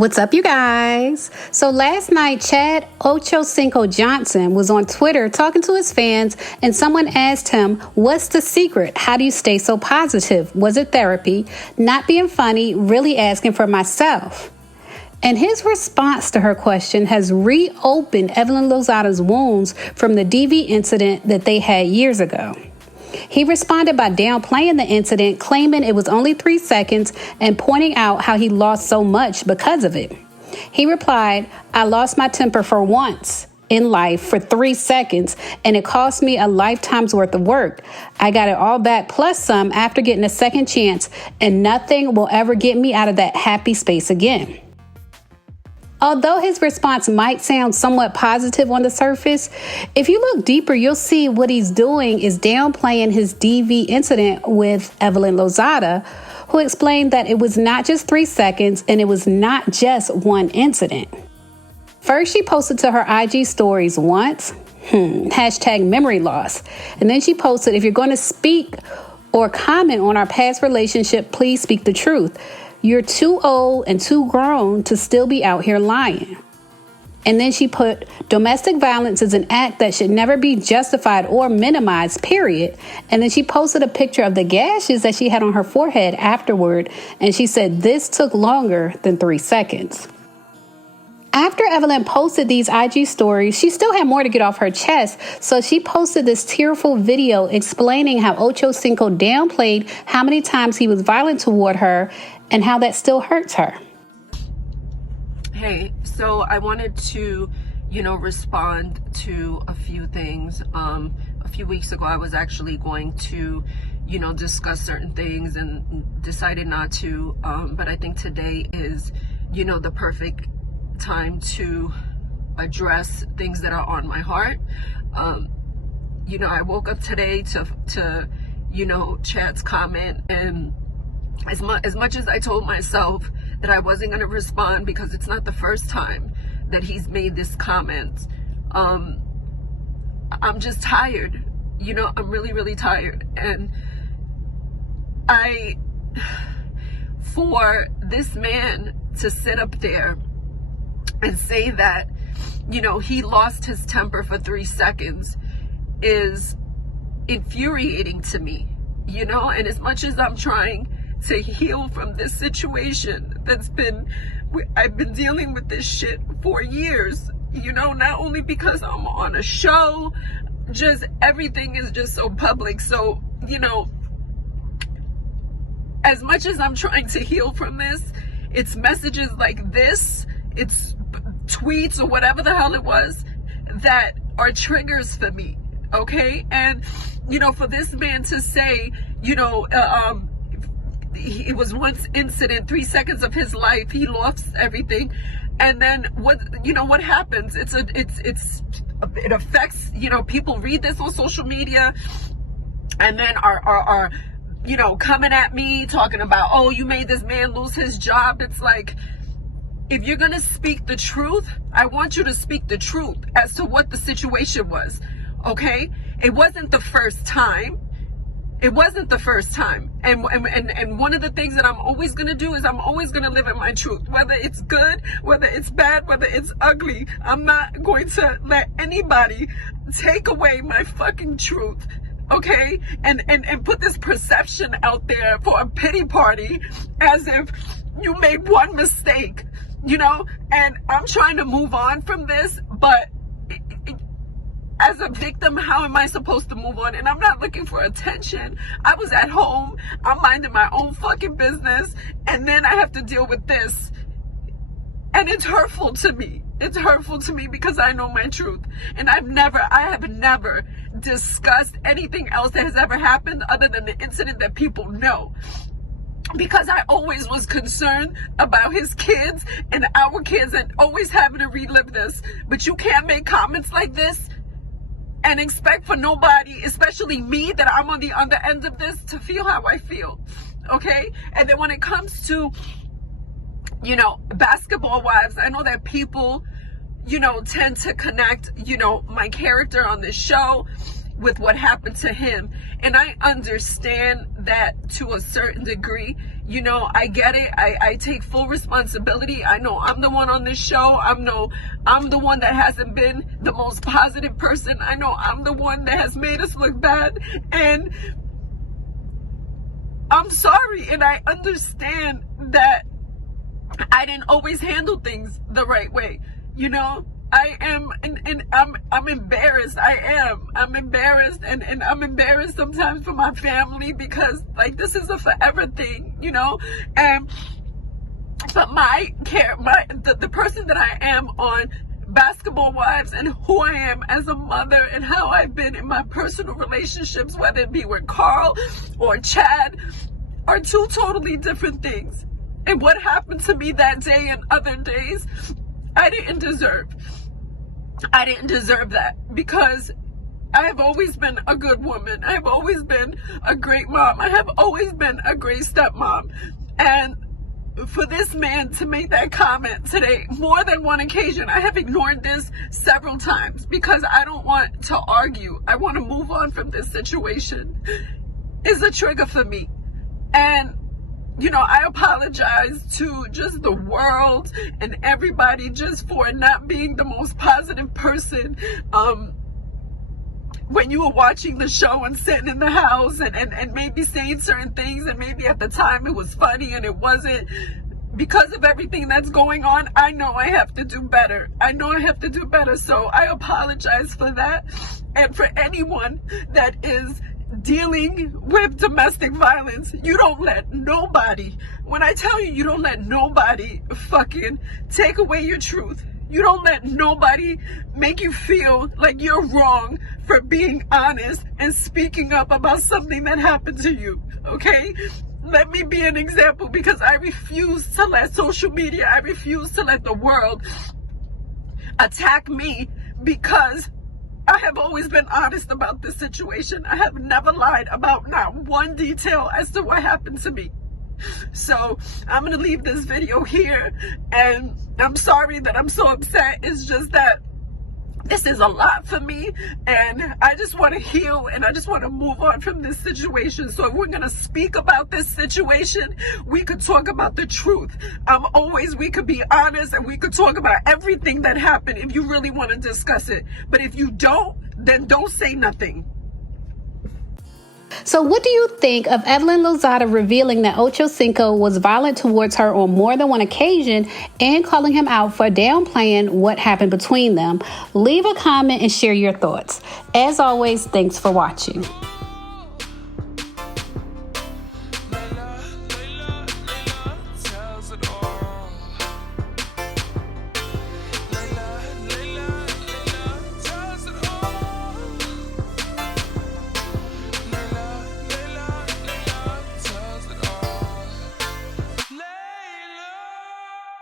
What's up, you guys? So last night, Chad Ocho Cinco Johnson was on Twitter talking to his fans, and someone asked him, what's the secret? How do you stay so positive? Was it therapy? Not being funny, really asking for myself. And his response to her question has reopened Evelyns Response's wounds from the DV incident that they had years ago. He responded by downplaying the incident, claiming it was only 3 seconds and pointing out how he lost so much because of it. He replied, I lost my temper for once in life for 3 seconds, and it cost me a lifetime's worth of work. I got it all back plus some after getting a second chance, and nothing will ever get me out of that happy space again. Although his response might sound somewhat positive on the surface, if you look deeper, you'll see what he's doing is downplaying his DV incident with Evelyns Response, who explained that it was not just 3 seconds and it was not just one incident. First, she posted to her IG stories once, hashtag memory loss. And then she posted, if you're going to speak or comment on our past relationship, please speak the truth. You're too old and too grown to still be out here lying. And then she put, domestic violence is an act that should never be justified or minimized, period. And then she posted a picture of the gashes that she had on her forehead afterward. And she said, this took longer than 3 seconds. After Evelyn posted these IG stories, she still had more to get off her chest, so she posted this tearful video explaining how Ocho Cinco downplayed how many times he was violent toward her and how that still hurts her. Hey, so I wanted to, respond to a few things. A few weeks ago, I was actually going to, discuss certain things and decided not to, but I think today is, the perfect time to address things that are on my heart. I woke up today to Chad's comment, and as much as I told myself that I wasn't going to respond because it's not the first time that he's made this comment, I'm just tired. I'm really, really tired. And for this man to sit up there and say that, he lost his temper for 3 seconds is infuriating to me, and as much as I'm trying to heal from this situation I've been dealing with this shit for years, not only because I'm on a show, just everything is just so public. So, as much as I'm trying to heal from this, it's messages like this, it's tweets or whatever the hell it was that are triggers for me. Okay. And, for this man to say, it was one incident, 3 seconds of his life, he lost everything, and then what happens? It affects, people read this on social media and then are coming at me talking about, oh, you made this man lose his job. It's like, if you're gonna speak the truth, I want you to speak the truth as to what the situation was. Okay, it wasn't the first time. It wasn't the first time. And one of the things that I'm always going to do is I'm always going to live in my truth. Whether it's good, whether it's bad, whether it's ugly, I'm not going to let anybody take away my fucking truth. Okay? And put this perception out there for a pity party as if you made one mistake, and I'm trying to move on from this, but as a victim, how am I supposed to move on? And I'm not looking for attention. I was at home. I'm minding my own fucking business. And then I have to deal with this. And it's hurtful to me. It's hurtful to me because I know my truth. And I have never discussed anything else that has ever happened other than the incident that people know. Because I always was concerned about his kids and our kids and always having to relive this. But you can't make comments like this and expect for nobody, especially me, that I'm on the other end of this, to feel how I feel. Okay? And then when it comes to, basketball wives, I know that people, tend to connect, my character on this show with what happened to him. And I understand that to a certain degree. You know, I get it. I take full responsibility. I know I'm the one on this show. I'm the one that hasn't been the most positive person. I know I'm the one that has made us look bad. And I'm sorry. And I understand that I didn't always handle things the right way. You know, I am, and I'm embarrassed. I'm embarrassed, and I'm embarrassed sometimes for my family, because like this is a forever thing, you know. And but the person that I am on Basketball Wives, and who I am as a mother, and how I've been in my personal relationships, whether it be with Carl or Chad, are two totally different things. And what happened to me that day and other days, I didn't deserve that, because I have always been a good woman. I have always been a great mom. I have always been a great stepmom. And for this man to make that comment today, more than one occasion, I have ignored this several times because I don't want to argue. I want to move on from this situation. Is a trigger for me. And you know, I apologize to just the world and everybody just for not being the most positive person. When you were watching the show and sitting in the house and maybe saying certain things, and maybe at the time it was funny and it wasn't. Because of everything that's going on, I know I have to do better. So I apologize for that. And for anyone that is dealing with domestic violence, you don't let nobody, when I tell you, you don't let nobody fucking take away your truth. You don't let nobody make you feel like you're wrong for being honest and speaking up about something that happened to you, okay? Let me be an example, because I refuse to let social media, I refuse to let the world attack me, because I have always been honest about this situation. I have never lied about not one detail as to what happened to me. So I'm going to leave this video here, and I'm sorry that I'm so upset. It's just that this is a lot for me, and I just want to heal, and I just want to move on from this situation. So if we're going to speak about this situation, we could talk about the truth. We could be honest, and we could talk about everything that happened if you really want to discuss it. But if you don't, then don't say nothing. So what do you think of Evelyn Lozada revealing that Ocho Cinco was violent towards her on more than one occasion and calling him out for downplaying what happened between them? Leave a comment and share your thoughts. As always, thanks for watching.